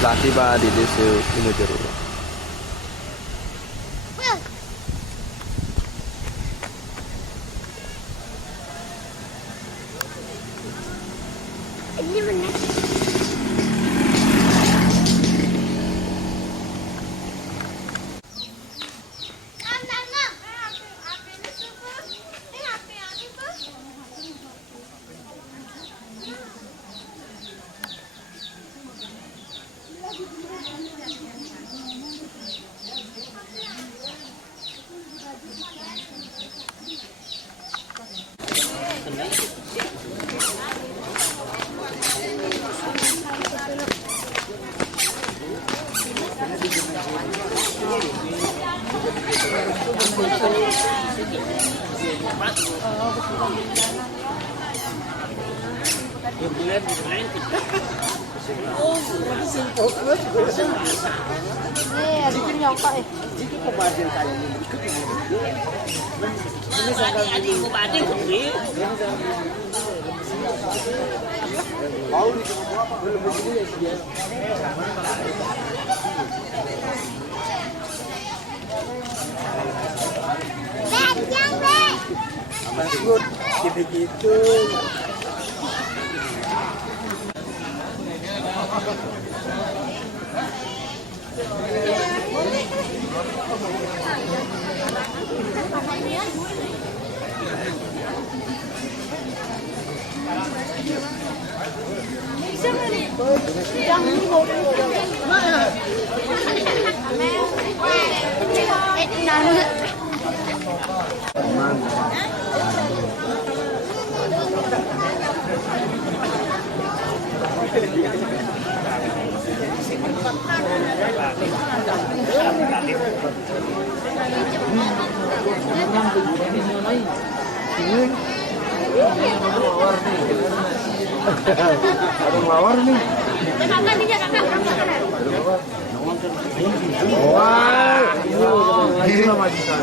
Telah tiba di desa Inojero. Ini benar. Gitu-gitu. Ada mawar nih. Wah, ini nama majikan.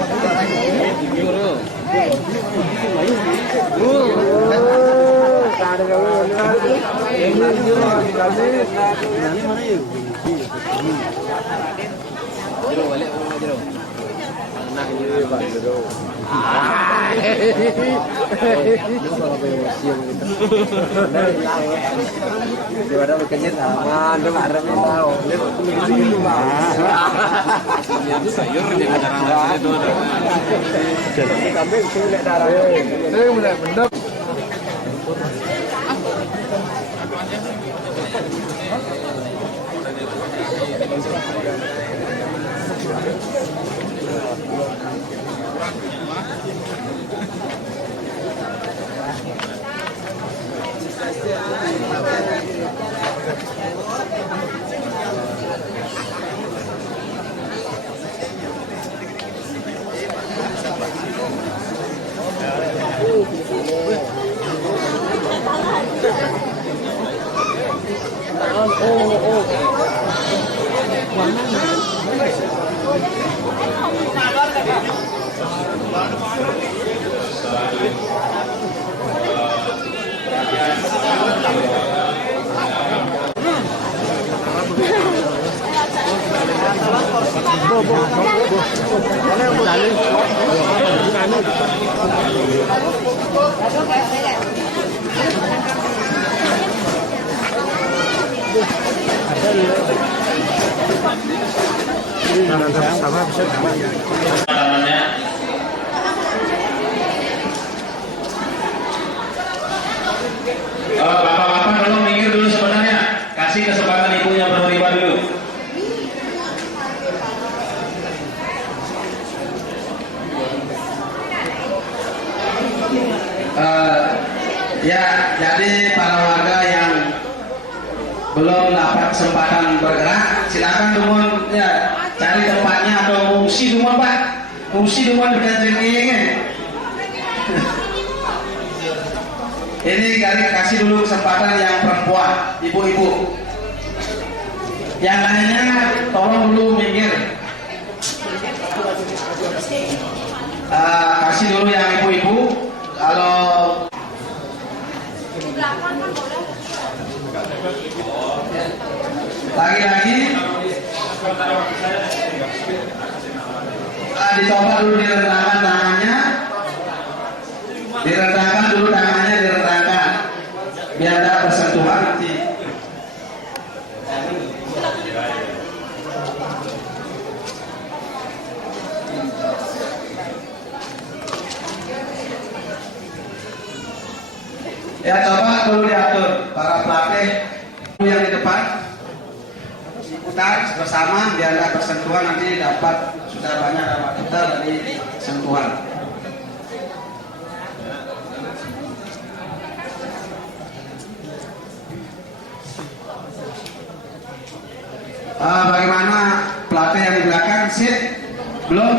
Bapak-bapak tolong minggir dulu sebenarnya. Kasih kesempatan ibunya berterima dulu. Ya, jadi para warga yang belum dapat kesempatan bergerak, silakan teman ya cari tempatnya atau mengungsi teman Pak. Mengungsi teman dengan ini. Ini kasih dulu kesempatan yang perempuan, ibu-ibu. Yang lainnya tolong dulu minggir. Kasih dulu yang ibu-ibu. Kalau belakang kan boleh. Lagi-lagi dicoba dulu direntangkan tangannya, direntangkan dulu tangannya, direntangkan biar tidak bersentuhan nanti. Ya coba dulu diatur para pelatih yang di depan diputar bersama biar nggak bersentuhan, nanti dapat sudah banyak dapat kita dari sentuhan. Bagaimana pelatih yang di belakang? Sip? Belum?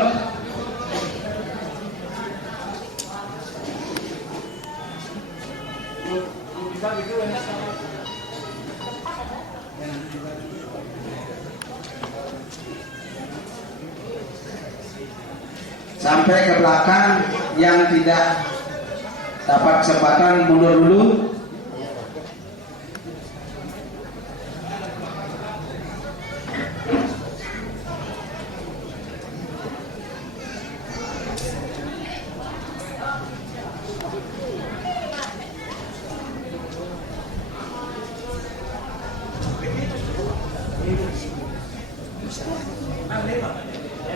Sampai ke belakang yang tidak dapat kesempatan mundur dulu.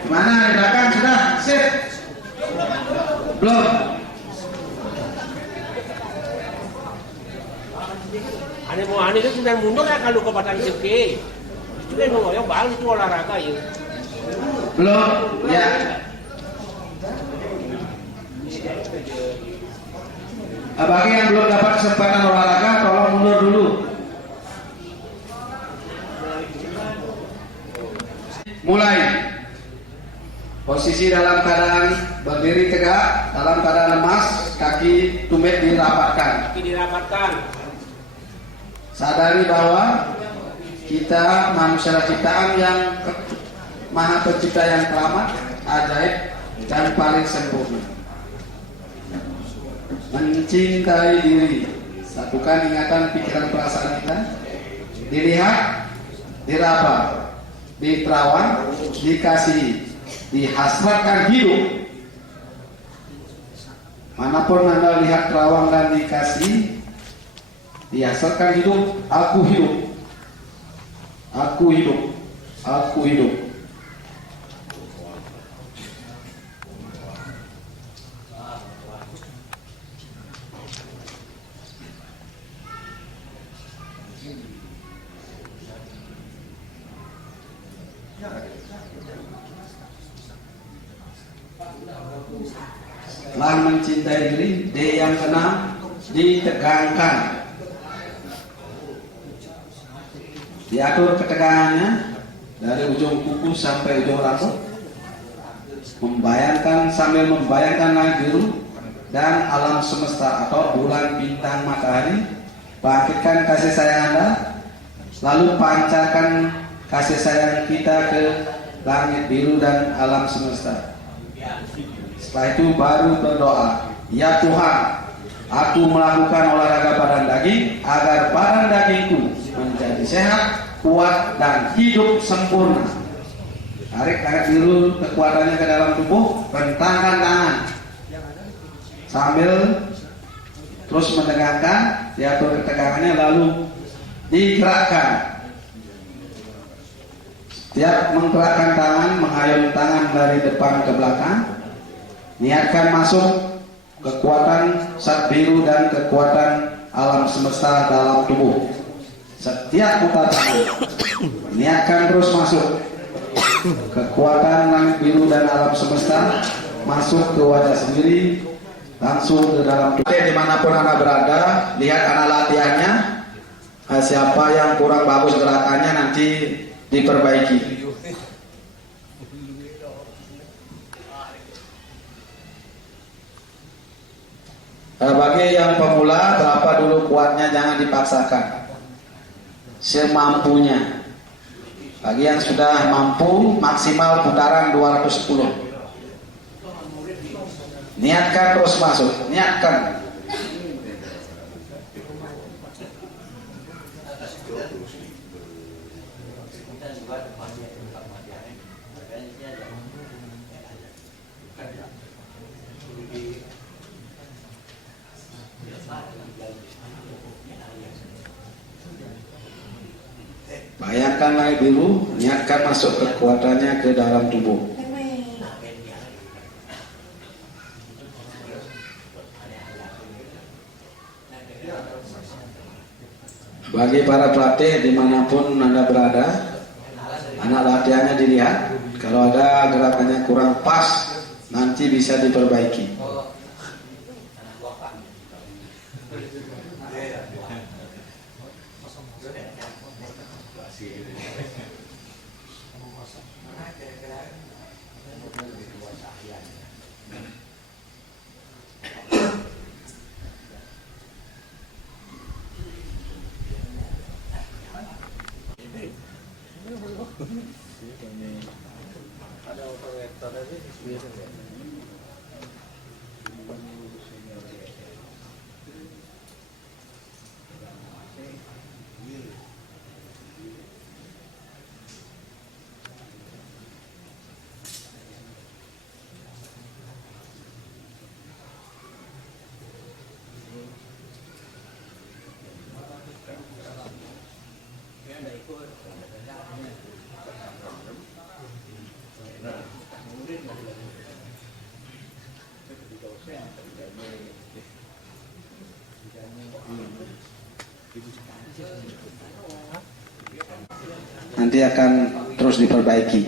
Mana di belakang sudah? Sip? Belum? Ane itu sedang mundur ya kalau ke batang sirke. Itu kan ngoyong bang itu olahraga ya. Belum? Ya. Bagi yang belum dapat kesempatan olahraga, tolong mundur dulu. Mulai. Posisi dalam keadaan berdiri tegak, dalam keadaan lemas, kaki tumit dirapatkan. Kaki dirapatkan. Sadari bahwa kita manusia ciptaan yang maha pencipta yang selamat, ajaib dan paling sempurna. Mencintai diri, satukan ingatan, pikiran, perasaan kita. Dilihat, diraba, diterawang, dikasihi, dihasratkan hidup. Manapun Anda lihat terawang dan dikasihi, dihasratkan hidup, aku hidup, aku hidup, aku hidup. Setelah mencintai diri, D yang keenam, ditegangkan. Diatur ketegangannya dari ujung kuku sampai ujung rambut. Membayangkan sambil membayangkan langit biru dan alam semesta atau bulan, bintang, matahari. Bangkitkan kasih sayang Anda, lalu pancarkan kasih sayang kita ke langit biru dan alam semesta. Setelah itu baru berdoa, ya Tuhan, aku melakukan olahraga badan daging agar badan dagingku menjadi sehat, kuat, dan hidup sempurna. Tarik langit biru kekuatannya ke dalam tubuh, bentangkan tangan sambil terus menegangkan, diatur ketegangannya, lalu digerakkan. Setiap menggerakkan tangan, menghayun tangan dari depan ke belakang. Niatkan masuk kekuatan zat biru dan kekuatan alam semesta dalam tubuh. Setiap putar tangan, niatkan terus masuk kekuatan langit biru dan alam semesta, masuk ke wajah sendiri, langsung ke dalam tubuh. Dimanapun Anda berada, lihat anak latihannya. Siapa yang kurang bagus gerakannya nanti diperbaiki. Bagi yang pemula, berapa dulu kuatnya, jangan dipaksakan, semampunya. Bagi yang sudah mampu, maksimal putaran 210. Niatkan terus masuk, niatkan. Bayangkan air biru, niatkan masuk kekuatannya ke dalam tubuh. Bagi para pelatih dimanapun Anda berada, anak latihannya dilihat. Kalau ada gerakannya kurang pas, nanti bisa diperbaiki. Ada proyektor aja biasanya. Nanti akan terus diperbaiki.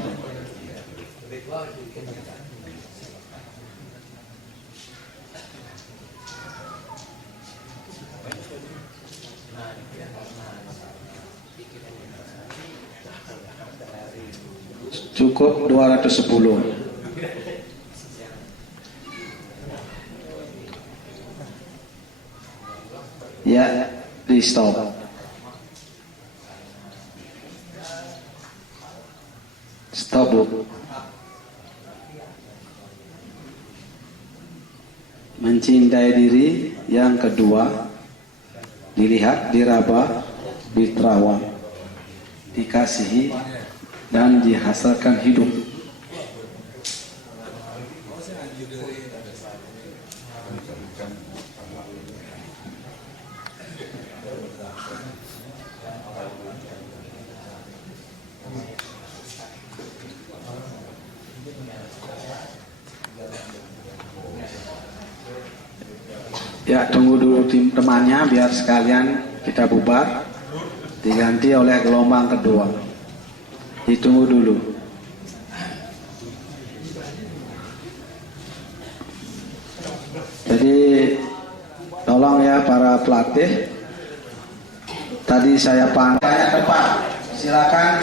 Cukup 210. Ya, di stop. Stop, Bu. Mencintai diri yang kedua, dilihat, diraba, diterawang, dikasihi, dan dihasilkan hidup. Ya, tunggu dulu tim temannya biar sekalian kita bubar, diganti oleh gelombang kedua. Ditunggu dulu. Jadi tolong ya para pelatih, tadi saya panggil depan, silakan.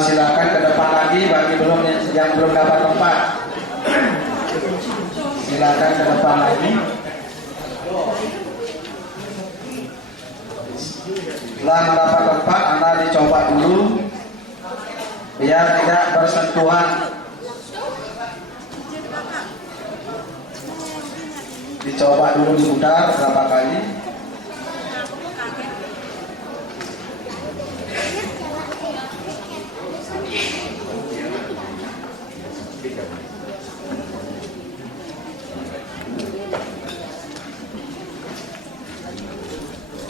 Silakan ke depan lagi bagi yang belum dapat tempat. Silakan ke depan lagi. Setelah mendapat tempat, Anda dicoba dulu biar tidak bersentuhan. Dicoba dulu diputar berapa kali.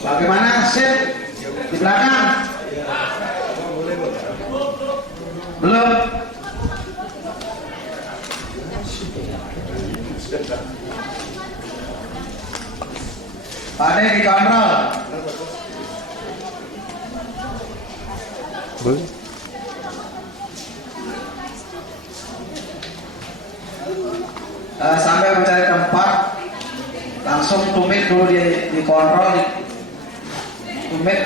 Bagaimana sip di belakang? Belum. Pak di kontrol. Boleh. Sampai mencari tempat, langsung tumit dulu dikontrol, tumit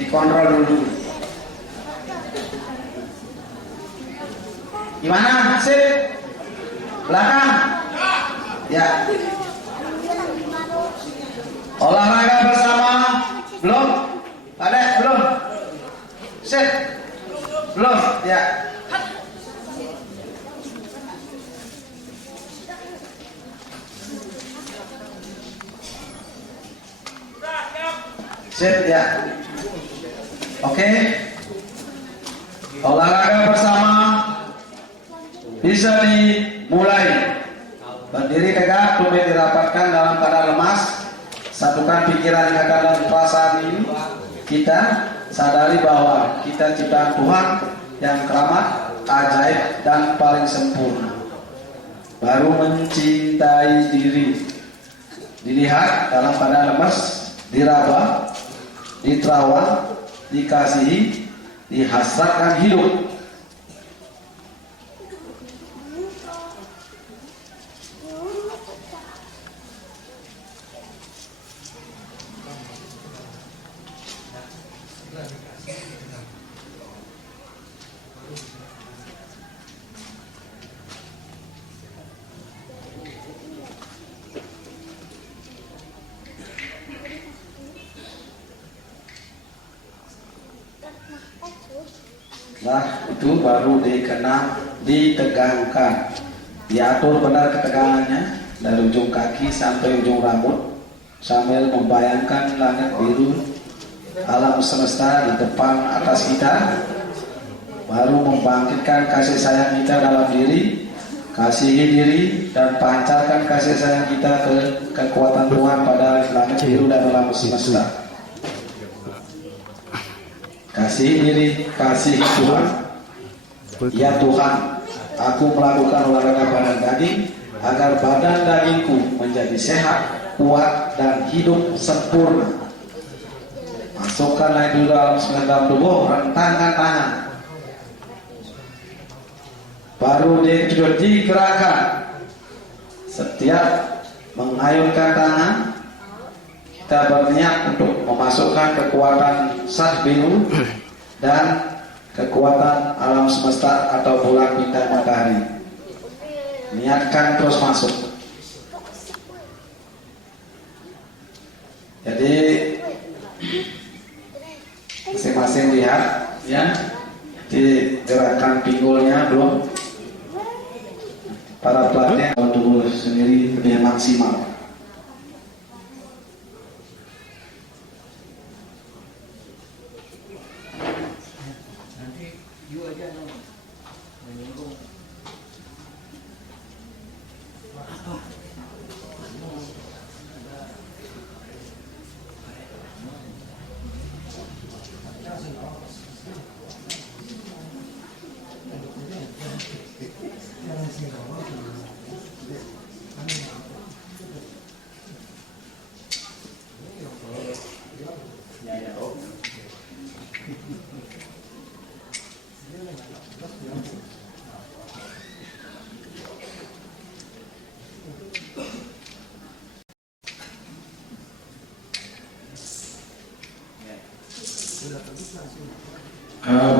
dikontrol dulu. Gimana? Sip? Belakang? Ya. Olahraga bersama? Belum? Ada? Belum? Sip ya. Oke. Olahraga bersama bisa dimulai. Berdiri tegak, tumit dirapatkan dalam keadaan lemas. Satukan pikiran, ingatan dan perasaan ini. Kita sadari bahwa kita ciptaan Tuhan yang keramat, ajaib dan paling sempurna. Baru mencintai diri. Dilihat dalam keadaan lemas, diraba, diterawang, dikasihi, dihasratkan hidup. Nah, itu baru ditegangkan, diatur benar ketegangannya dari ujung kaki sampai ujung rambut, sambil membayangkan langit biru, alam semesta di depan atas kita. Baru membangkitkan kasih sayang kita dalam diri, kasihi diri dan pancarkan kasih sayang kita ke kekuatan Tuhan pada langit biru dan alam semesta. Kasih diri, kasih Tuhan. Ya Tuhan, aku melakukan olahraga badan daging agar badan dagingku menjadi sehat, kuat dan hidup sempurna. Masukkanlah itu dalam tubuh, rentangkan tangan. Baru digerakkan. Setiap mengayunkan tangan, kita berniat untuk memasukkan kekuatan Sah Biru dan kekuatan alam semesta atau bulan, bintang, matahari. Niatkan terus masuk. Jadi masing-masing lihat ya, di gerakan pinggulnya belum. Para pelatih untuk sendiri lebih maksimal.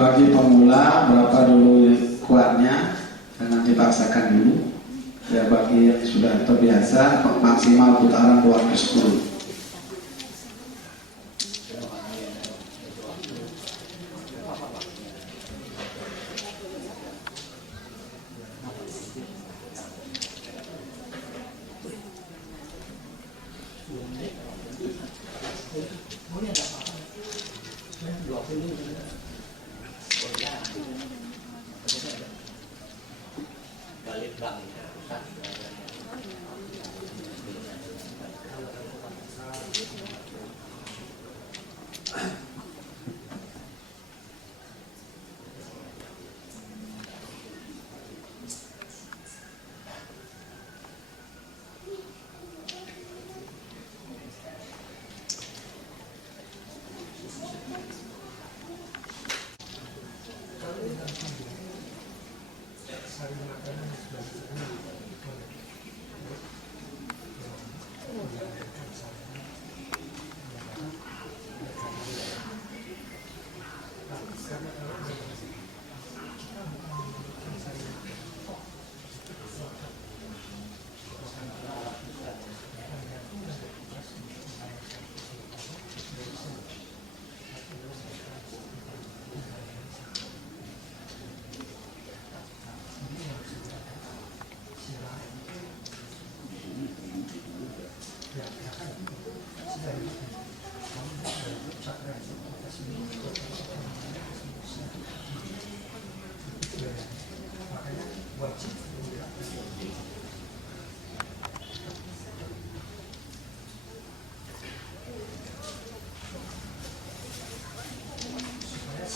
Bagi pemula berapa dulu kuatnya, jangan dipaksakan dulu. Ya bagi yang sudah terbiasa maksimal putaran 2/10.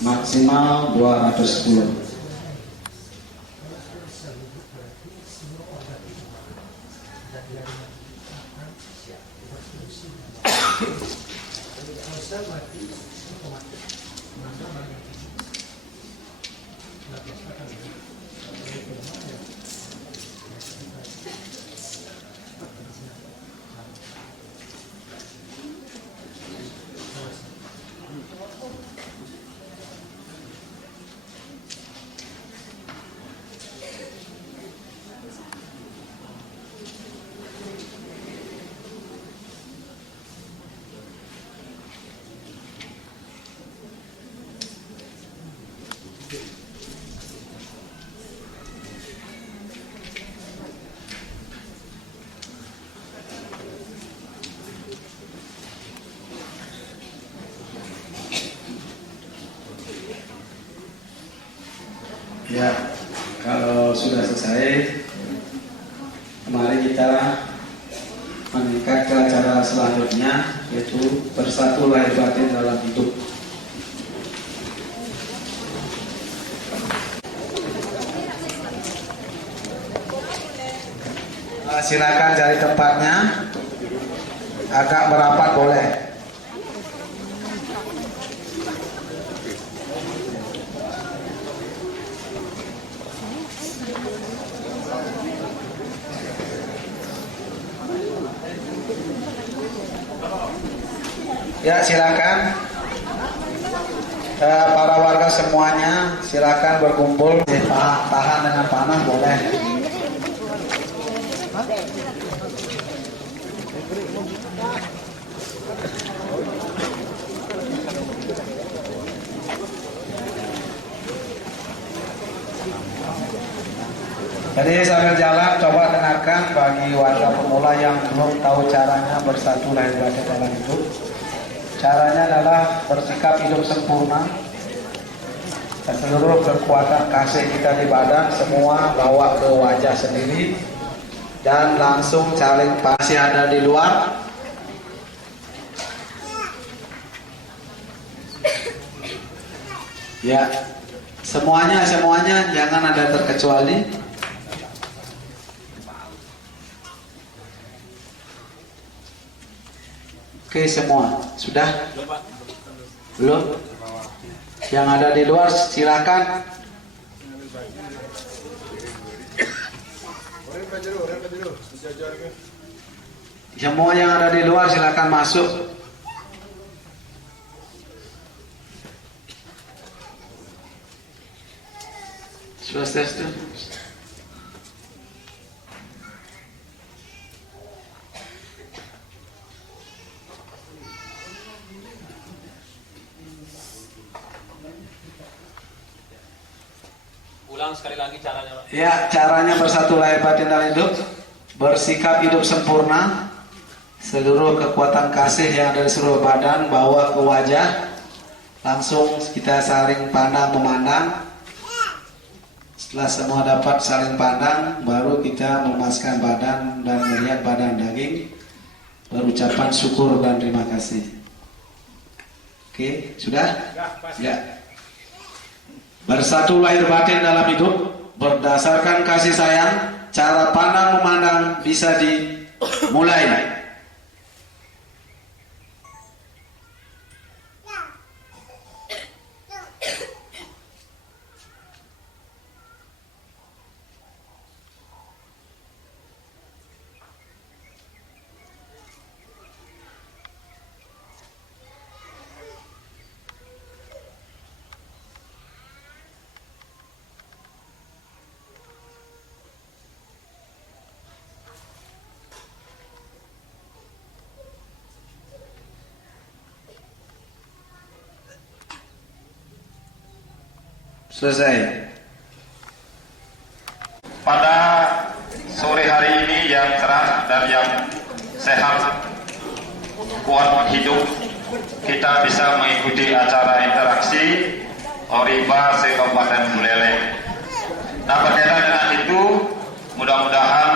Maksimal 210. Ya, kalau sudah selesai, mari kita meningkat ke acara selanjutnya, yaitu bersatu lahir batin dalam hidup. Silakan cari tempatnya, agak merapat boleh. Ya, silakan para warga semuanya silakan berkumpul. Tahan dengan panah boleh. Jadi sambil jalan coba dengarkan bagi warga pemula yang belum tahu caranya bersatu lahir batin dalam hidup. Caranya adalah bersikap hidup sempurna dan seluruh kekuatan kasih kita di badan semua bawa ke wajah sendiri dan langsung saling pasti ada di luar. Ya, semuanya jangan ada terkecuali. Oke, semua sudah? Belum? Yang ada di luar silakan. Semua yang ada di luar silakan masuk. Sudah. Ulang sekali lagi caranya, Pak. Ya, caranya bersatu lahir batin dalam hidup, bersikap hidup sempurna, seluruh kekuatan kasih yang ada di seluruh badan bawa ke wajah, langsung kita saling pandang memandang. Setelah semua dapat saling pandang, baru kita melepaskan badan dan melihat badan daging, berucapan syukur dan terima kasih. Oke, sudah? Ya. Bersatu lahir batin dalam hidup berdasarkan kasih sayang, cara pandang memandang bisa dimulai. Selesai. Pada sore hari ini yang cerah dan yang sehat, kuat hidup, kita bisa mengikuti acara interaksi Horiba se-Kabupaten Buleleng. Nah, berkaitan dengan itu, mudah-mudahan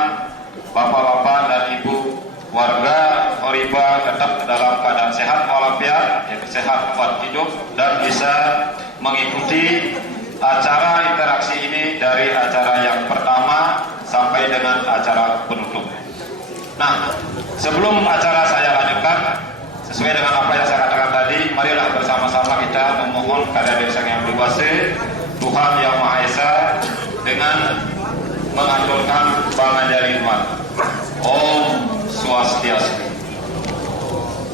bapak-bapak dan ibu warga Horiba tetap dalam keadaan sehat walafiat, yaitu sehat kuat hidup, dan bisa mengikuti acara interaksi ini dari acara yang pertama sampai dengan acara penutup. Nah, sebelum acara saya lanjutkan, sesuai dengan apa yang saya katakan tadi, marilah bersama-sama kita memohon kepada Dewa Sang Yang Widi Wase, Tuhan Yang Maha Esa, dengan mengaturkan pangandaran umat. Om Swastiastu.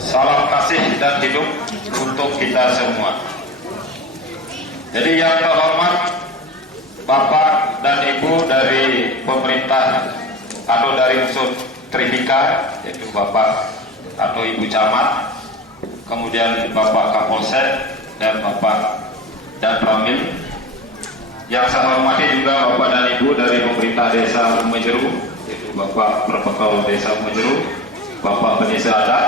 Salam kasih dan hidup untuk kita semua. Jadi yang terhormat Bapak dan Ibu dari pemerintah atau dari unsur Trifika, yaitu Bapak atau Ibu Camat, kemudian Bapak Kapolsek dan Bapak dan Pramil. Yang saya hormati juga Bapak dan Ibu dari pemerintah Desa Umejeru, yaitu Bapak Protokol Desa Umejeru, Bapak Penisa Adat,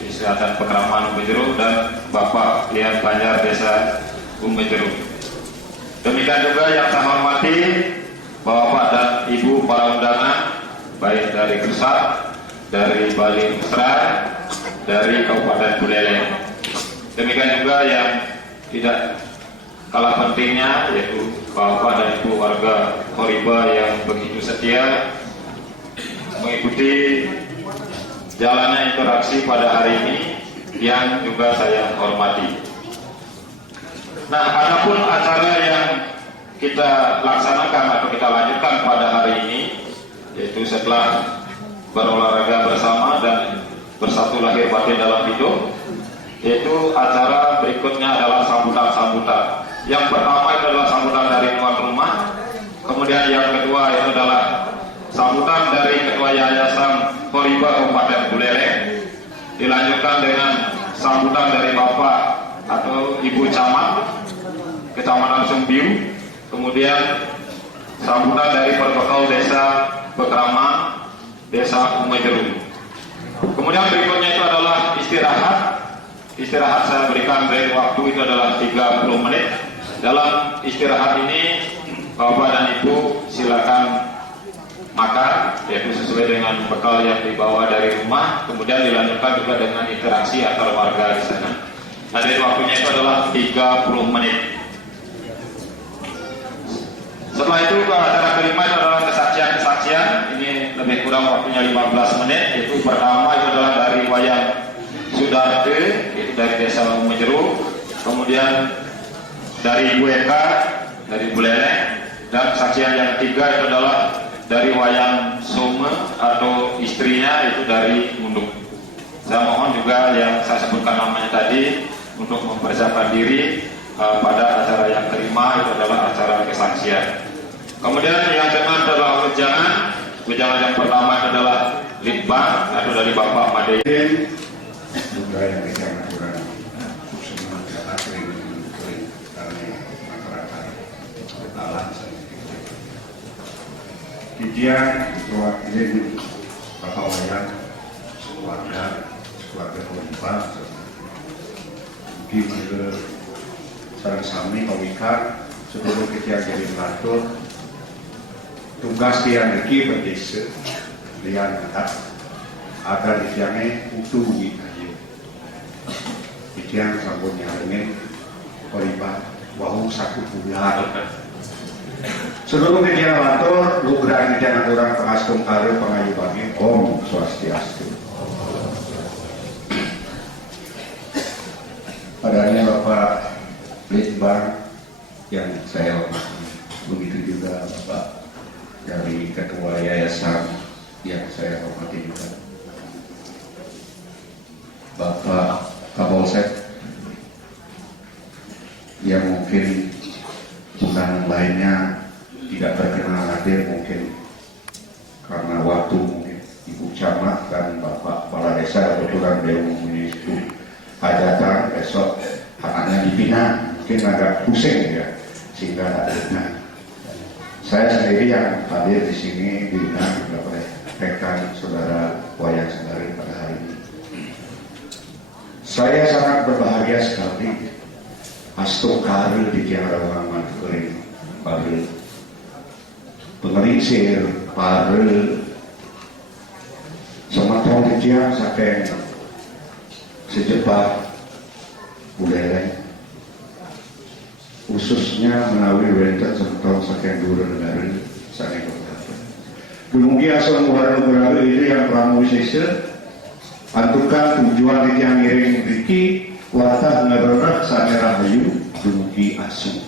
Desa Adat Pekraman Umejeru, dan Bapak Lian Banjar Desa Umejeru. Demikian juga yang saya hormati Bapak dan Ibu para undangan, baik dari Kesat, dari Bali Mesra, dari Kabupaten Buleleng. Demikian juga yang tidak kalah pentingnya, yaitu Bapak dan Ibu warga Horiba yang begitu setia mengikuti jalannya interaksi pada hari ini, yang juga saya hormati. Nah, adapun acara yang kita laksanakan atau kita lanjutkan pada hari ini, yaitu setelah berolahraga bersama dan bersatu lahir batin dalam hidup, yaitu acara berikutnya adalah sambutan-sambutan. Yang pertama itu adalah sambutan dari tuan rumah, kemudian yang kedua itu adalah sambutan dari Ketua Yayasan Horiba Kabupaten Buleleng, dilanjutkan dengan sambutan dari Bapak atau Ibu Camat Kecamatan Sumbiu, kemudian sambutan dari Protokol Desa Pekraman Desa Umejeru. Kemudian berikutnya itu adalah istirahat. Istirahat saya berikan dari waktu itu adalah 30 menit. Dalam istirahat ini Bapak dan Ibu silakan makan, yaitu sesuai dengan bekal yang dibawa dari rumah, kemudian dilanjutkan juga dengan interaksi antar warga di sana. Nah, dari waktunya itu adalah 30 menit. Setelah itu acara kelima itu adalah kesaksian-kesaksian. Ini lebih kurang waktunya 15 menit. Itu pertama itu adalah dari Wayang Sudarte, itu dari Desa Umejeru, kemudian dari Ibu Eka dari Buleleng, dan saksian yang ketiga itu adalah dari Wayang Some atau istrinya itu dari Munduk. Saya mohon juga yang saya sebutkan namanya tadi untuk mempersiapkan diri pada acara yang kelima, itu adalah acara kesaksian. Kemudian yang keenam adalah wejangan. Wejangan yang pertama adalah litbang atau dari Bapak Made. Juga yang aturan semua asli karena masyarakat alam Kijian mewakili Bapak Wayan keluarga Horiba di sarang sami kawikan sebelum Kijian jadi mengatur tugas yang lagi berdesa dengan agar disiangnya utuh gitu. Kijian sambutnya ini Horiba wahyu satu bulan. Seluruh Kijian Watur, lugra Kijian Aturan Pengastum Kare Pengayu Bagi Om Swastiastu. Padanya Bapak Litbang yang saya hormati, begitu juga Bapak dari Ketua Yayasan yang saya hormati juga, Bapak Kapolsek yang mungkin bukan lainnya tidak terkenal hadir mungkin karena waktu, mungkin Ibu Camat dan Bapak Kepala Desa kebetulan beliau mempunyai hajatan besok anaknya dipinang, mungkin agak pusing ya sehingga hadirnya. Saya sendiri yang hadir di sini diundang juga oleh rekan saudara Wayang Sendari pada hari ini. Saya sangat berbahagia sekali asto kare di Kiara Mantu Kering pada pengeringsir pada sematong di Kiara saking sejebak Buleleng khususnya menawi wenten sematong saking dua negara saking kota. Dumugi asal muara negara itu yang pramuisisa antukan tujuan yang ngiring Riki watah ngaberat sane rahayu dumugi asu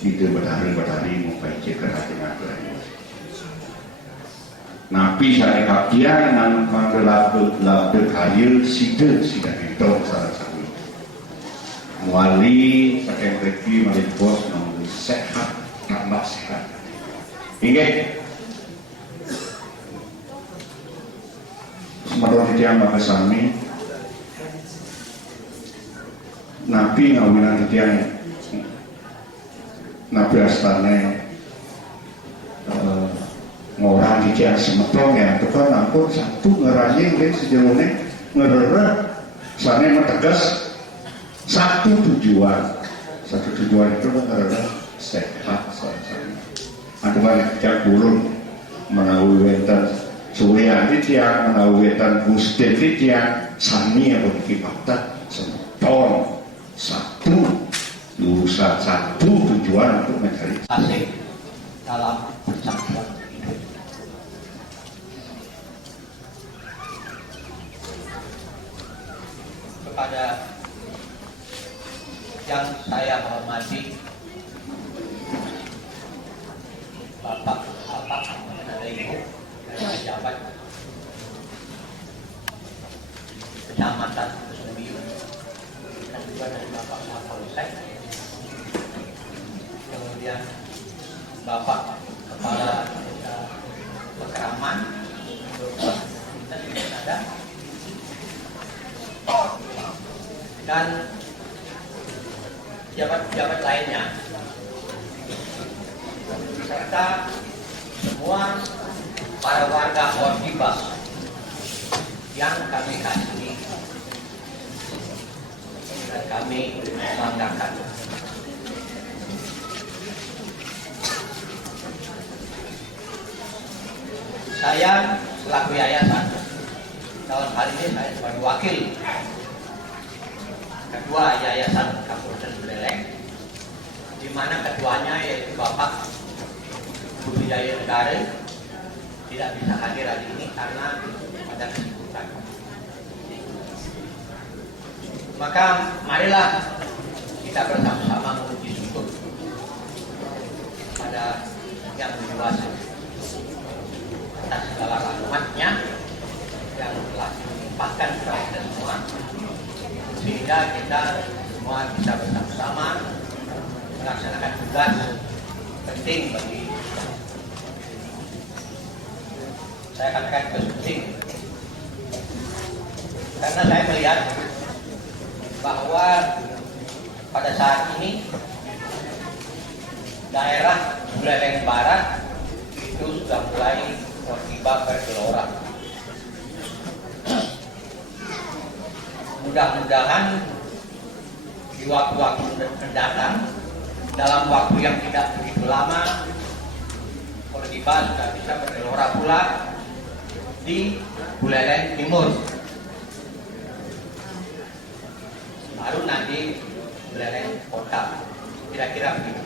itu badari mempaice kerajaan Belanda. Napi sane kapian ngan manggelap kayu sida itu salah satu. Muali saking Riki malih bos nang sehat tambah sehat. Inggih. Semadon titiang bangga sami napi ngawinan titiang napi astane ngorang titiang semetong ya itu kan ampun satu ngerajing dan sejelone ngerere sana metegas satu tujuan itu ngerere sehat sana antuman titiang burung menawi wenten suwean titiang menawitan gusten titiang sami yang berkipatat semeton satu lulusan satu tujuan untuk mencari asik dalam persatuan hidup. Kepada yang saya hormati Bapak ada Ibu pejabat kecamatan Sebiu dan juga dari Bapak Kapolsek, kemudian Bapak Kepala Pekeraman kita juga ada, dan pejabat-pejabat lainnya serta semua para warga Ortiba yang kami kasihi dan kami banggakan. Saya selaku yayasan, dalam hal ini saya sebagai wakil ketua Yayasan Kabupaten Buleleng, di mana ketuanya yaitu Bapak Budidaya Negara tidak bisa hadir hari ini karena ada kesibukan. Maka marilah kita bersama-sama memuji syukur pada Yang Maha Kuasa atas segala rahmat-Nya yang telah dilimpahkan kepada kita semua, sehingga kita semua bisa bersama-sama melaksanakan tugas penting bagi saya katakan penting karena saya melihat bahwa pada saat ini daerah Buleleng Barat itu sudah mulai terlibat bergelora. Mudah-mudahan di waktu-waktu mendatang dalam waktu yang tidak begitu lama Ortiba sudah bisa bergelora pula di Buleleng Timur. Baru nanti Buleleng Kota, kira-kira begitu.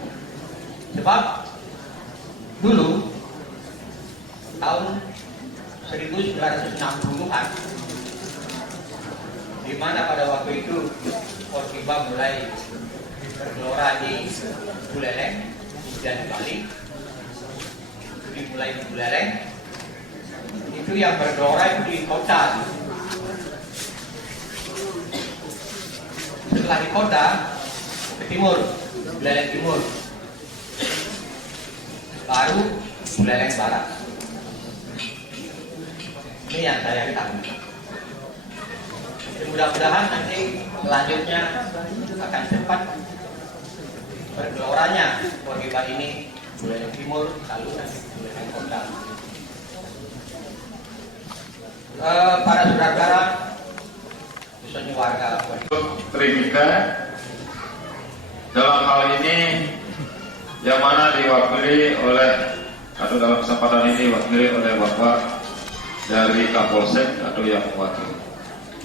Sebab dulu tahun 1960-an, di mana pada waktu itu Ortiba mulai bergelora di Buleleng dan di Bali, dimulai di Buleleng. Itu yang bergelora itu di kota. Setelah di kota ke timur, Buleleng Timur, baru Buleleng Barat. Ini yang saya ketahui. Mudah-mudahan nanti selanjutnya akan cepat bergeloranya Ortiba ini Buleleng Timur, lalu nanti Buleleng Kota. Para saudara khususnya warga Trimika dalam hal ini yang mana diwakili oleh atau dalam kesempatan ini diwakili oleh Bapak dari Kapolsek atau yang mewakili.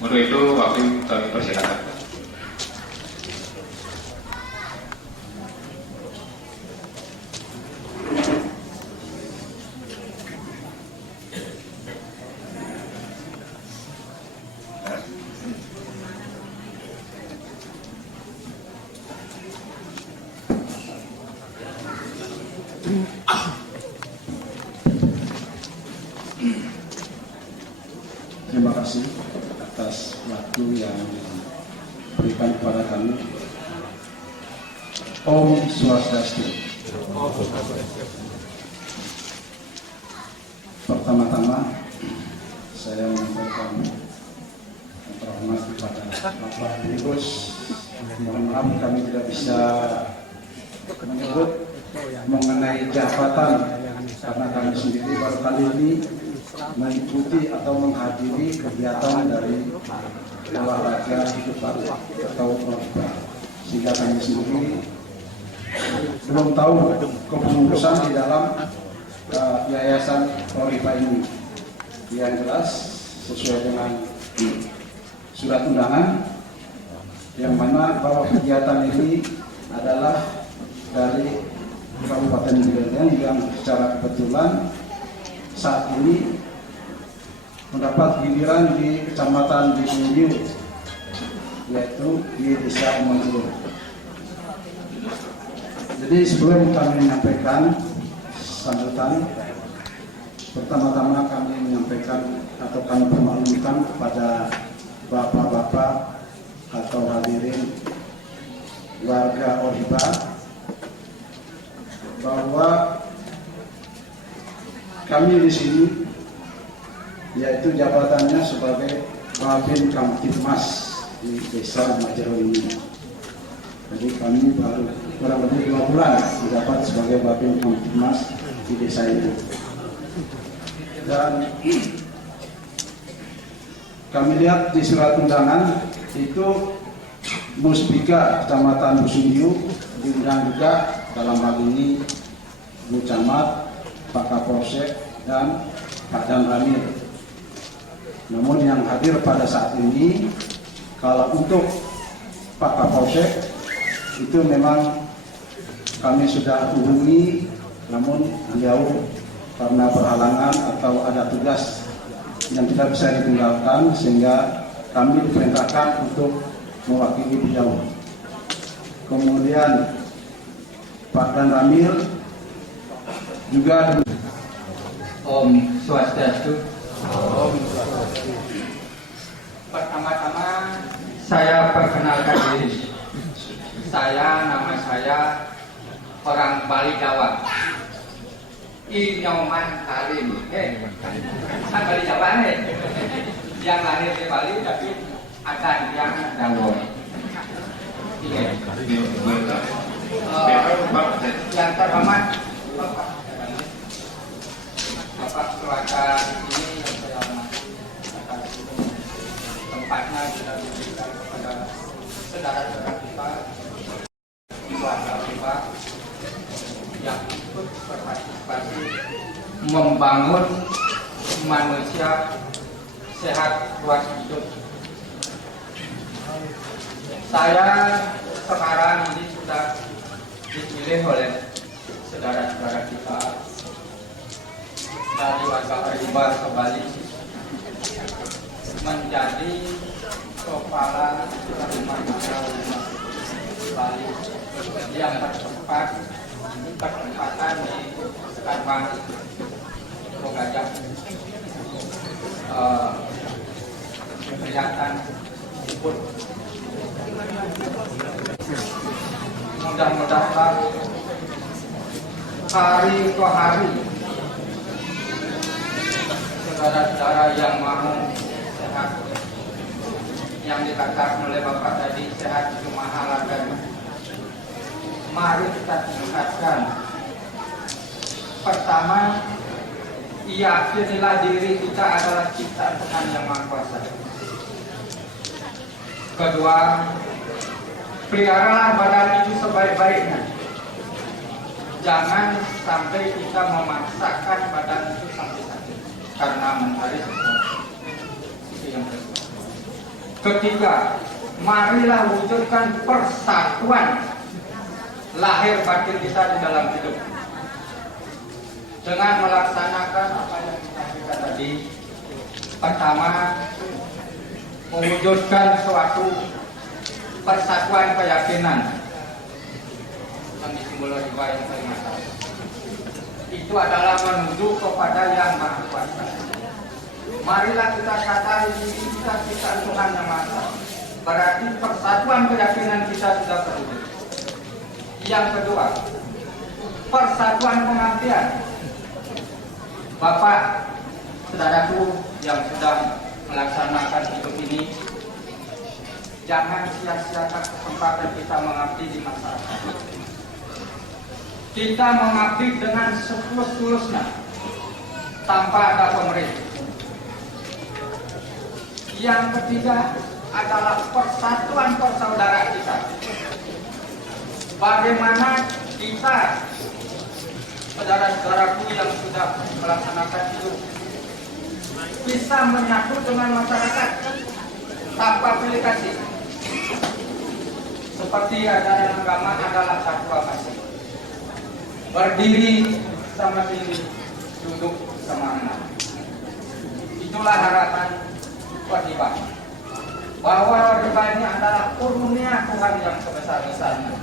Untuk itu waktu kami persilakan. Terima kasih atas waktu yang diberikan kepada kami. Om Swastiastu. Pertama-tama saya menyampaikan terhormat kepada Bapak Dirgus. Mohon maaf kami tidak bisa menyebut mengenai jabatan karena kami sendiri baru kali ini mengikuti atau menghadiri kegiatan dari olahraga hidup baru atau olahraga, sehingga kami sendiri belum tahu kepengurusan di dalam yayasan Oripa ini. Yang jelas sesuai dengan surat undangan yang mana bahwa kegiatan ini adalah dari Kabupaten Buleleng yang secara kebetulan saat ini mendapat giliran di Kecamatan Bibundiu, yaitu di Desa Umangkulu. Jadi sebelum kami menyampaikan sambutan, pertama-tama kami menyampaikan atau kami permaklumkan kepada bapak-bapak atau hadirin warga Oripa bahwa kami di sini yaitu jabatannya sebagai Babin Kamtibmas di Desa Majero ini. Jadi kami baru kurang lebih 2 bulan mendapat sebagai Babin Kamtibmas di desa ini. Dan kami lihat di surat undangan itu Muspika Kecamatan Busundiu diundang juga, dalam hal ini Bu Camat, Pak Kapolsek, dan Pak Dan Ramil. Namun yang hadir pada saat ini, kalau untuk Pak Kapolsek itu memang kami sudah hubungi, namun beliau karena berhalangan atau ada tugas yang tidak bisa ditinggalkan, sehingga kami diperintahkan untuk mewakili beliau. Kemudian Pak Dan Ramil juga. Om Swastiastu. Pertama-tama saya perkenalkan diri. Nama saya orang Bali Jawa. Inyoman Karim. Kan Bali Jawa nih. Yang lahir di Bali tapi akan yang Jawa. Yang terhormat Bapak Keluarga ini yang saya hormati, tempatnya sudah diberikan kepada saudara-saudara kita, keluarga kita yang ikut berpartisipasi membangun manusia sehat kuat hidup. Saya sekarang ini sudah dipilih oleh saudara-saudara kita dari warga Oripa ke Bali menjadi kepala rumah tangga Bali yang bertempatan di Karbang Gajah, kelihatan ikut. Mudah-mudahan hari ke hari saudara-saudara yang mau sehat, yang dikatakan oleh Bapak tadi, sehat itu mahal harganya. Mari kita tingkatkan. Pertama, yakinilah diri kita adalah ciptaan Tuhan yang Maha Kuasa. Kedua, pelihara badan itu sebaik-baiknya. Jangan sampai kita memaksakan badan itu sampai sakit karena mencari sesuatu. Itu yang kedua. Ketiga, marilah wujudkan persatuan lahir batin kita di dalam hidup dengan melaksanakan apa yang kita berikan tadi. Pertama, mewujudkan suatu persatuan keyakinan yang disimbol jiwa yang ternyata itu adalah menuju kepada yang Maha Kuasa. Marilah kita sadari diri kita Tuhan yang Maha Kuasa. Berarti persatuan keyakinan kita sudah terwujud. Yang kedua, persatuan pengabdian. Bapak, saudaraku yang sudah melaksanakan hidup ini, jangan sia-siakan kesempatan kita mengabdi di masyarakat. Kita mengabdi dengan setulus-tulusnya, tanpa ada pemerintah. Yang ketiga adalah persatuan persaudaraan kita. Bagaimana kita, saudara-saudaraku yang sudah melaksanakan hidup, bisa menyatu dengan masyarakat tanpa pilih kasih. Seperti ajaran agama adalah satu agama. Berdiri sama diri, duduk sama anak. Itulah harapan wajiban. Bahwa wajiban ini adalah karunia Tuhan yang sebesar-besarnya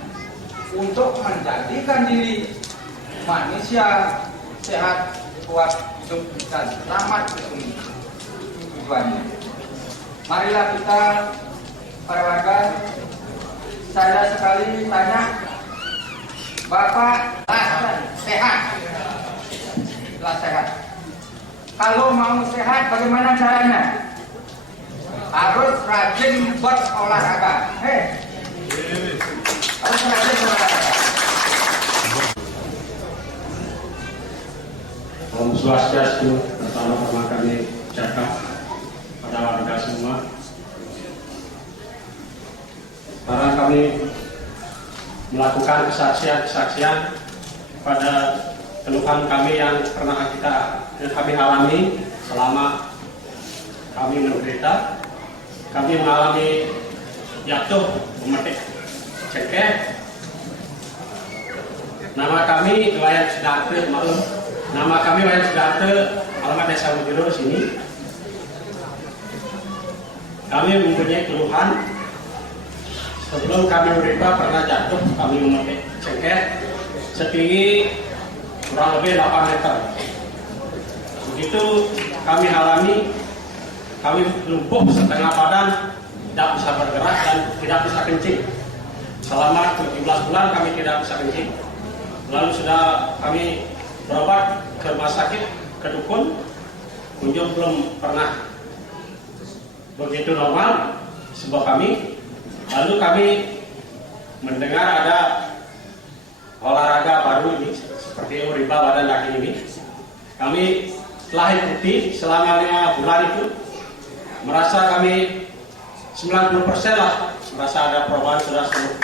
untuk menjadikan diri manusia sehat, kuat, hidup dan selamat di tujuannya. Marilah kita para warga, saya sekali tanya, Bapak sehat, telah sehat. Kalau mau sehat, bagaimana caranya? Harus rajin berolahraga. Harus rajin berolahraga. Om Swastiastu, pertama-tama kami ucapkan pada warga semua. Sekarang kami melakukan kesaksian pada keluhan kami yang pernah kami alami selama kami menderita. Kami mengalami jatuh, memetik cengkeh. Nama kami Wayan Siddhartha, nama kami Wayan Siddhartha, alamat Desa Mujuro sini. Kami mempunyai keluhan. Sebelum kami menderita pernah jatuh, kami memetik cengkeh setinggi kurang lebih 8 meter. Begitu kami alami, kami lumpuh setengah badan, tidak bisa bergerak dan tidak bisa kencing. Selama 17 bulan kami tidak bisa kencing. Lalu sudah kami berobat ke rumah sakit, ke dukun, kunjung belum pernah begitu normal sebuah kami. Lalu kami mendengar ada olahraga baru ini seperti uriba badan kaki ini. Kami telah ikuti selama 5 bulan itu, merasa kami 90% lah merasa ada perubahan sudah sembuh.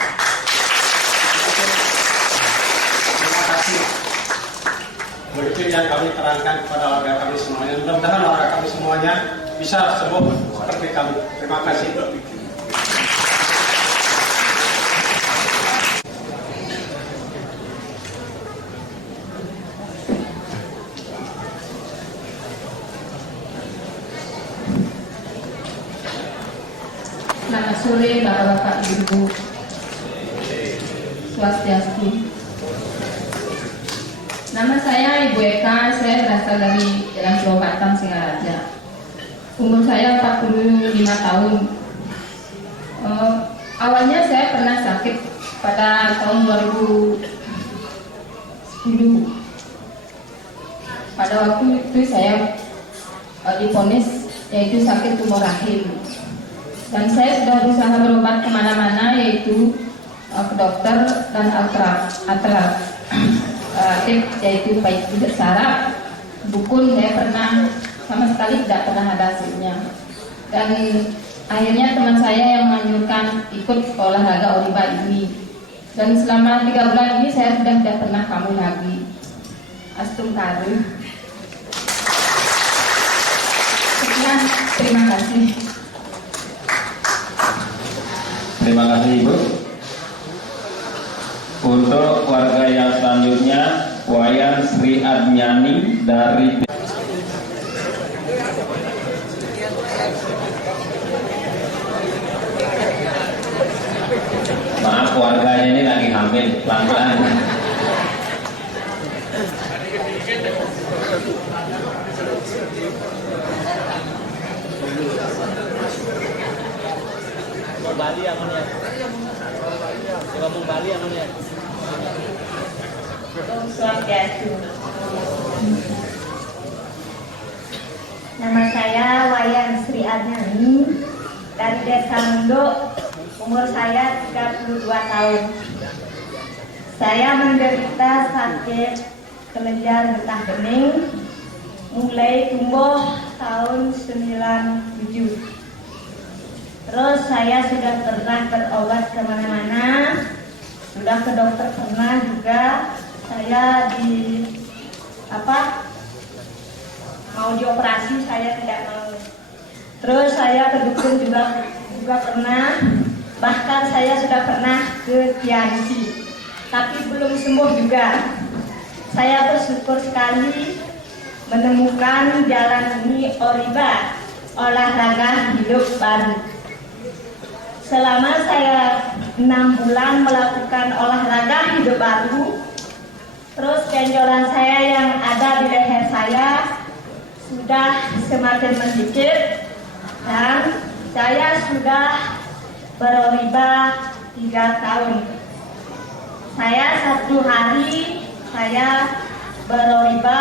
Terima kasih. Begitu yang kami terangkan kepada warga kami semuanya. Mudah-mudahan warga kami semuanya bisa sembuh seperti kami. Terima kasih. Selamat sore Bapak-Bapak, Ibu, Swastiastu. Nama saya Ibu Eka, saya berasal dari Jalan Pulau Batam, Singaraja. Umur saya 45 tahun. Awalnya saya pernah sakit pada tahun 2010. Pada waktu itu saya divonis yaitu sakit tumor rahim. Dan saya sudah berusaha berobat kemana-mana, yaitu ke dokter dan alternatif, yaitu baik tidak saraf, dukun saya pernah, sama sekali tidak pernah ada hasilnya. Dan akhirnya teman saya yang menganjurkan dengan ikut olahraga Oriba ini. Dan selama 3 bulan ini saya sudah tidak pernah kambuh lagi. Astum karu. Sekian, terima kasih. Terima kasih Ibu. Untuk warga yang selanjutnya, Wayan Sri Adnyani dari maaf, warganya ini lagi hamil, pelan-pelan. Bali amannya. Ngomong Bali amannya. Swastiastu. Nama saya Wayan Sri Adnyani dari Desa Mundo. Umur saya 32 tahun. Saya menderita sakit kelenjar getah bening mulai tumbuh tahun 97. Terus saya sudah pernah berobat kemana-mana, sudah ke dokter pernah juga. Saya mau dioperasi, saya tidak mau. Terus saya ke dukun juga pernah. Bahkan saya sudah pernah ke Tiansi, tapi belum sembuh juga. Saya bersyukur sekali menemukan jalan ini, Oriba, olahraga hidup baru. Selama saya 6 bulan melakukan olahraga hidup baru, terus benjolan saya yang ada di leher saya sudah semakin sedikit, dan saya sudah beroriba 3 tahun. Saya 1 hari beroriba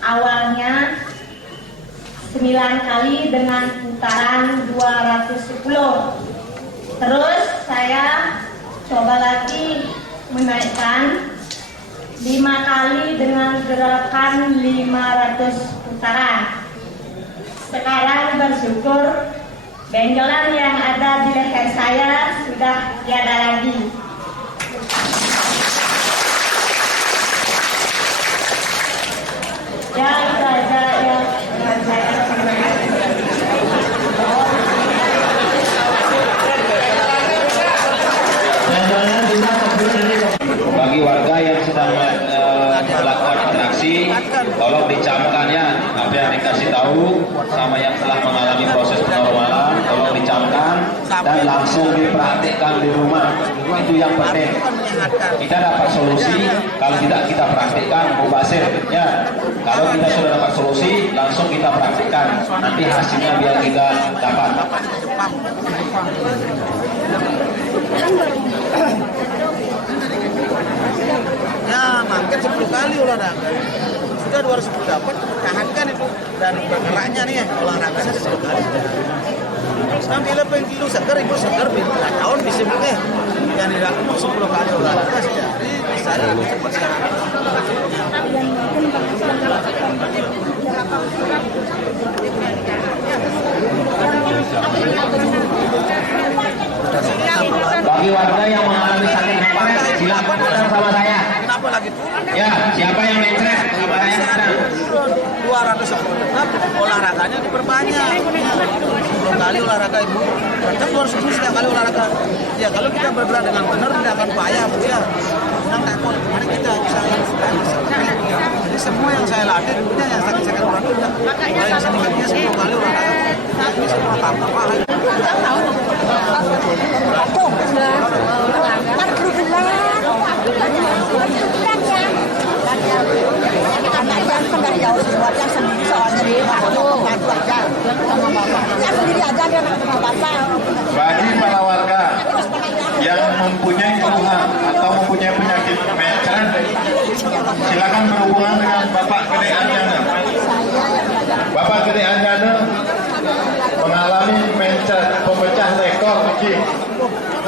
awalnya 9 kali dengan putaran 210. Terus saya coba lagi menaikkan 5 kali dengan gerakan 500 putaran. Sekarang bersyukur benjolan yang ada di leher saya sudah tiada lagi. Ya, itu aja yang saya bagi warga yang sedang melakukan interaksi, tolong dicamkannya apa yang dikasih tahu sama yang telah mengalami proses penormalan, tolong dicamkan dan langsung dipraktikkan di rumah. Itu yang penting. Kita dapat solusi, kalau tidak kita praktikkan mubazir ya. Kalau kita sudah dapat solusi, langsung kita praktikkan. Nanti hasilnya biar kita dapat. Ya, makan 10 kali olahraga. Sudah 210 dapat, tahankan itu. Dan bergeraknya nih, olahraganya 10 kali. Sambil kilo seger, ibu seger, tahun bisa boleh. Yang tidak mau 10 kali olahraga sehari, bisa lebih cepat sekarang. Bagi warga yang mengalami sakit hepatit, silakan datang sama saya. Kenapa lagi tuh? Ya, siapa yang mencret? Sama saya ada. 210 olahraganya diperbanyak. 10 kali olahraga ibu. Tetap 210 setiap kali olahraga. Ya kalau kita bergerak dengan benar tidak akan payah bu ya. Senang takut. Mari kita bisa. Jadi semua yang saya latih dulunya yang sakit-sakit orang itu mulai yang sedikitnya 10 kali olahraga. Ini semua tanpa paham. Bagi para warga yang mempunyai keluhan atau mempunyai penyakit mencret, silakan berhubungan dengan Bapak Gede Anjana. Bapak Gede Anjana mengalami mencret, pemecah lekor kecil.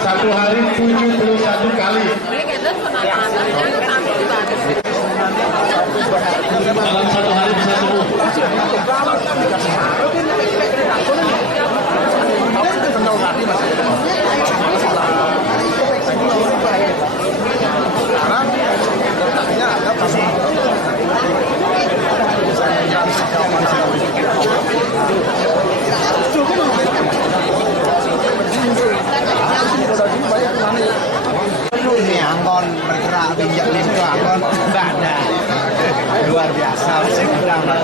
1 hari 71 kali. Dalam 1 hari bisa sembuh. tinjak nih pelakon nggak ada. Luar biasa, saya kurang lah.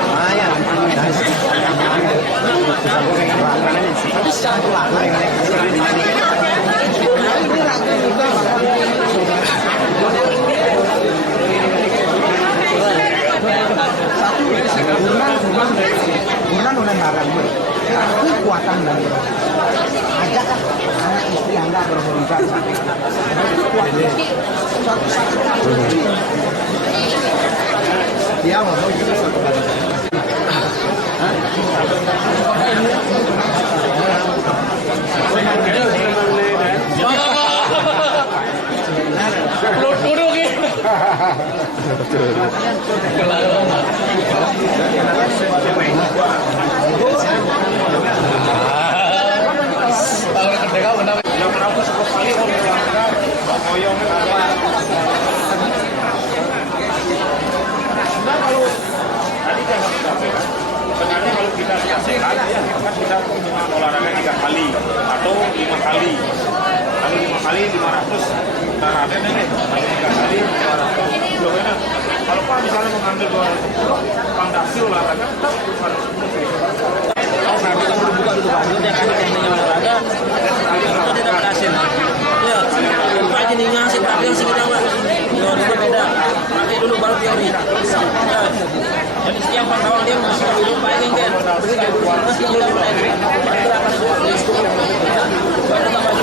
Lumayan. Tapi secara pelakon Bulan udah larang gue. Kekuatan dan ajak anak istri anda berurusan. Dia mau juga satu kali. Sebenarnya kalau kita sehat ya kita olahraga 3 kali atau 5 kali. Kalau 5 kali 500 karate nih, kalau 3 kali 500 kilometer. Kalau Pak misalnya mengambil 200 fondasi olahraga, tetap 200. Kalau kita mau buka dulu Pak, dia kasih teknik olahraga, itu tidak berhasil. Ya, Pak jadi ngasih tapi yang kita Pak, teorinya beda. Pakai dulu baru teori. Ya. Jadi setiap awal dia masih dulu Pak yang kan, terus yang ulang lagi. Gerakan baru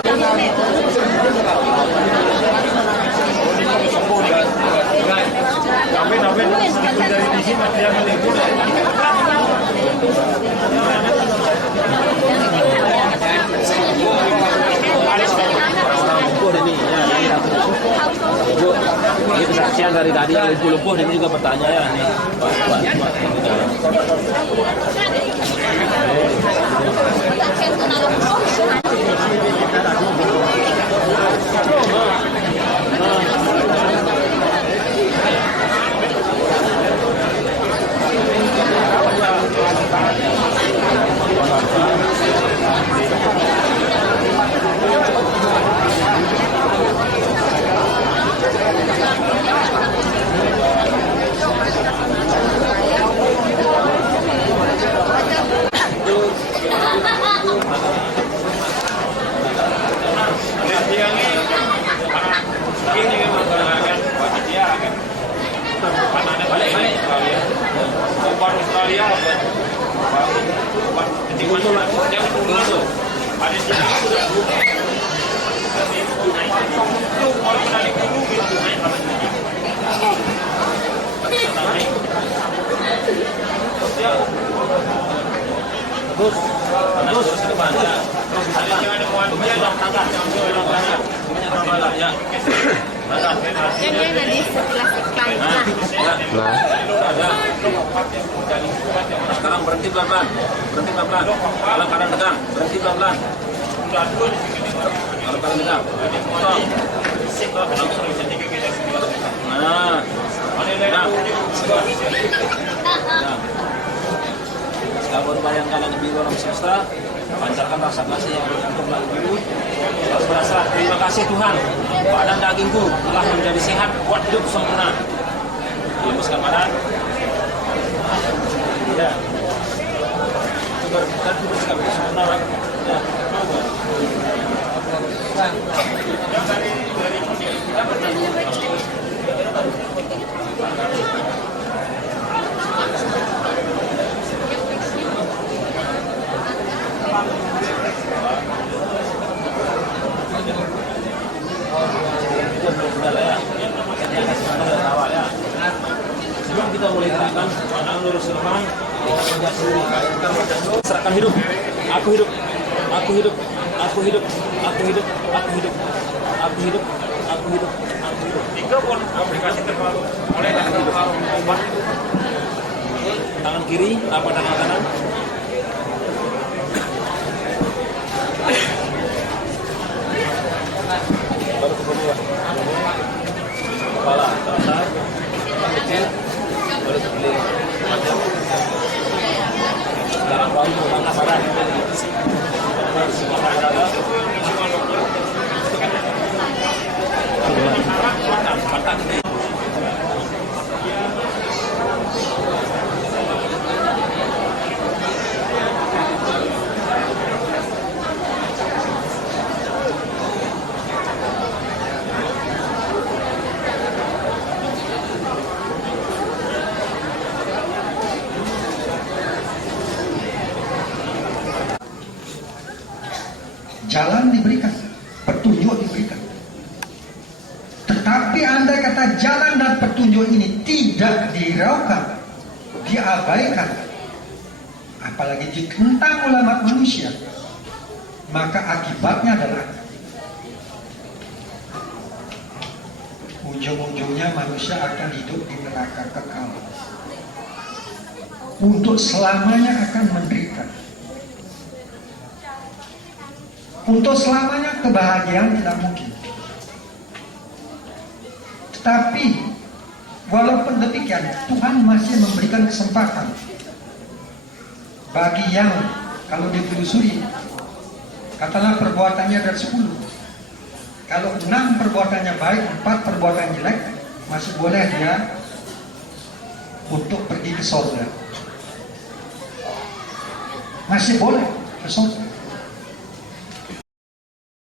tambah lagi masuk ke Tapi dari di sini dia meliput. Ini kesaksian dari tadi yang lumpuh ini juga pertanyaan nih. Sekarang berhenti pelan-pelan, berhenti pelan-pelan. Kalau kanan tegang, berhenti pelan-pelan. Kalau kanan tegang, stop. Langsung. Nah. Sekarang baru bayangkan yang biru alam semesta, pancarkan rasa kasih yang bergantung lalu biru. Harus berasal, terima kasih Tuhan, badan dagingku telah menjadi sehat, kuat hidup sempurna. Lembuskan badan. Ya. Coba kita lembuskan sempurna. Ya. Sebelum kita mulai gerakan, pandang lurus ke depan, kita kerja sendiri. Serahkan hidup. Aku hidup. Aku hidup. Aku hidup. Aku hidup. Aku hidup. Aku hidup. Aku hidup. Aku hidup. 3 pun aplikasi terbaru oleh obat. Tangan kiri, apa tangan kanan? Baru ke bawah. Kepala teratas, kecil, baru ke kiri. Sekarang baru mengangkat badan. Semua dada. jalan diberikan, petunjuk diberikan. Tetapi andai kata jalan dan petunjuk ini tidak dihiraukan, diabaikan, apalagi ditentang oleh umat manusia, maka akibatnya adalah ujung-ujungnya manusia akan hidup di neraka kekal. Untuk selamanya akan menderita. Untuk selamanya kebahagiaan tidak mungkin. Tetapi walaupun demikian, Tuhan masih memberikan kesempatan bagi yang kalau ditelusuri, katakanlah perbuatannya dari 10. Kalau 6 perbuatannya baik, 4 perbuatan jelek, masih boleh dia untuk pergi ke surga. Masih boleh ke surga.